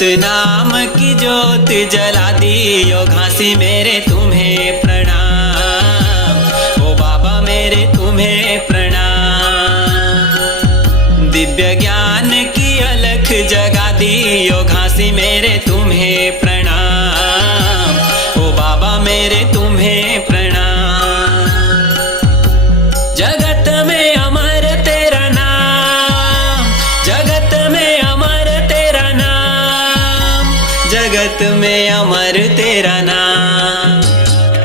सतनाम की ज्योत जला दी ओ घासी मेरे तुम्हें प्रणाम, ओ बाबा मेरे तुम्हें प्रणाम। दिव्य ज्ञान की अलख जगा दी ओ घासी मेरे तुम्हें प्रणाम, ओ बाबा मेरे तुम्हें प्रणाम। जगत में अमर तेरा नाम, जगत में अमर तेरा नाम, जगत में अमर तेरा नाम,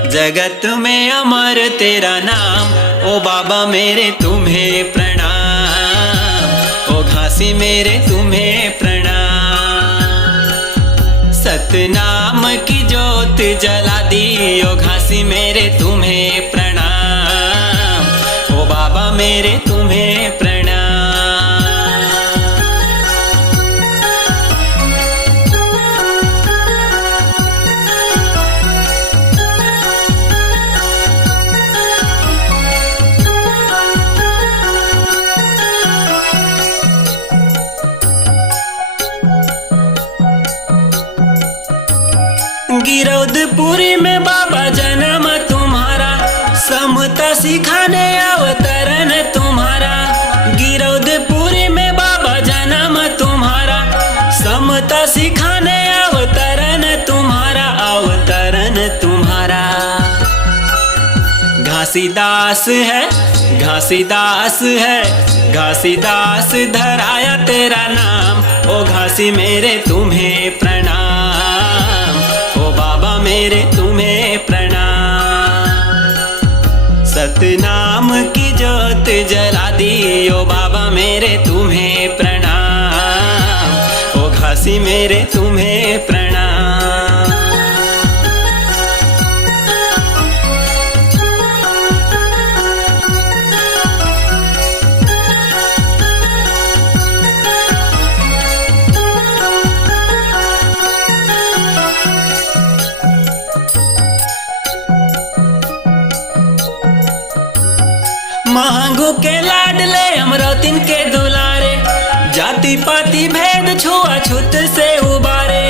जगत में अमर तेरा नाम। ओ बाबा मेरे तुम्हें प्रणाम, ओ घासी मेरे तुम्हें प्रणाम। सतनाम की ज्योत जला दी ओ घासी मेरे तुम्हें प्रणाम, ओ बाबा मेरे तुम्हें प्रणाम। गिरौदपुरी में बाबा जन्म तुम्हारा, समता सिखाने अवतरण तुम्हारा। गिरौदपुरी में बाबा जन्म तुम्हारा, समता सिखाने अवतरण तुम्हारा, अवतरण तुम्हारा। घासीदास है, घासीदास है, घासीदास धराया तेरा नाम। ओ घासी मेरे तुम्हें प्रणाम, मेरे तुम्हें प्रणाम। सतनाम की ज्योत जला दी ओ बाबा मेरे तुम्हें प्रणाम, ओ घासी मेरे तुम्हें प्रणाम। महंगू के लाडले अमरौतीन के दुलारे, जाति पाति भेद छुआछूत से उबारे।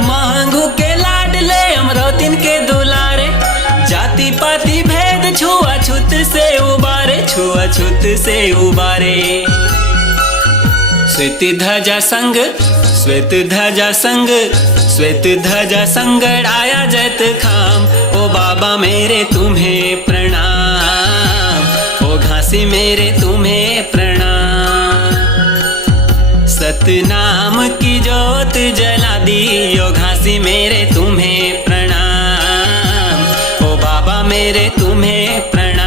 महंगू के लाडले अमरौतीन के दुलारे, जाति पाति भेद छुआछूत से उबारे, छुआछूत से उबारे। श्वेत ध्वजा संग, श्वेत ध्वजा संग, श्वेत ध्वजा संगड़ाया जत खाम। ओ बाबा मेरे तुम्हें प्रणाम, ओ घासी मेरे तुम्हें प्रणाम। सतनाम की ज्योत जला दी ओ घासी मेरे तुम्हें प्रणाम, ओ बाबा मेरे तुम्हें प्रणाम।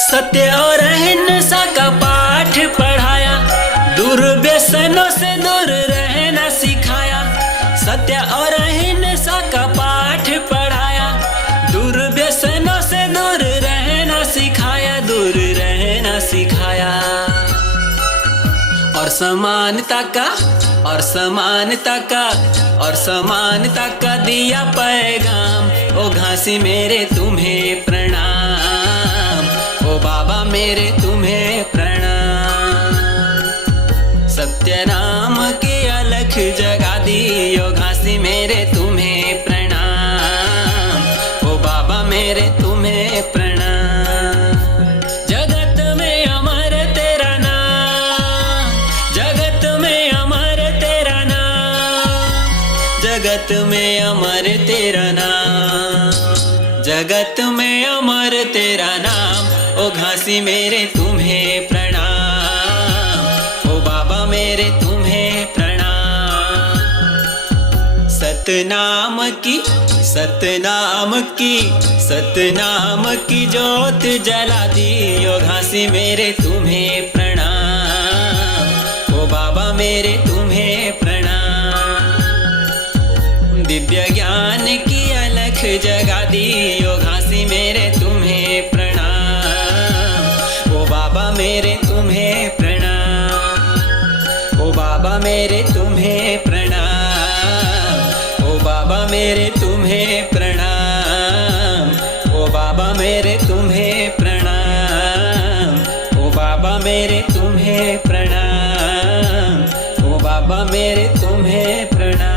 सत्य और अहिंसा का पाठ पढ़ाया, दुर्व्यसनों से दूर रहना सिखाया। सत्य और अहिंसा का पाठ पढ़ाया, दुर्व्यसनों से दूर रहना सिखाया, दूर रहना सिखाया। और समानता का, और समानता का, और समानता का दिया पैगाम। ओ घासी मेरे तुम्हें प्रणाम, ओ बाबा मेरे तुम्हें प्रणाम। सत्य नाम की अलख जगा दी ओ घासी मेरे तुम्हें प्रणाम, ओ बाबा मेरे तुम्हें प्रणाम। जगत में अमर तेरा नाम, जगत में अमर तेरा नाम, जगत में अमर तेरा नाम, जगत में अमर तेरा नाम। ओ घासी मेरे तुम्हें प्रणाम, ओ बाबा मेरे तुम्हें प्रणाम। सतनाम की, सतनाम की, सतनाम की ज्योत जला दी ओ घासी मेरे तुम्हें प्रणाम, ओ बाबा मेरे तुम्हें प्रणाम। दिव्य ज्ञान की अलख जगा दी ओ घासी मेरे तुम्हें प्रणाम, ओ बाबा मेरे तुम्हें प्रणाम, ओ बाबा मेरे तुम्हें प्रणाम, ओ बाबा मेरे तुम्हें प्रणाम, ओ बाबा मेरे तुम्हें प्रणाम, ओ बाबा मेरे तुम्हें प्रणाम, ओ बाबा मेरे तुम्हें प्रणाम।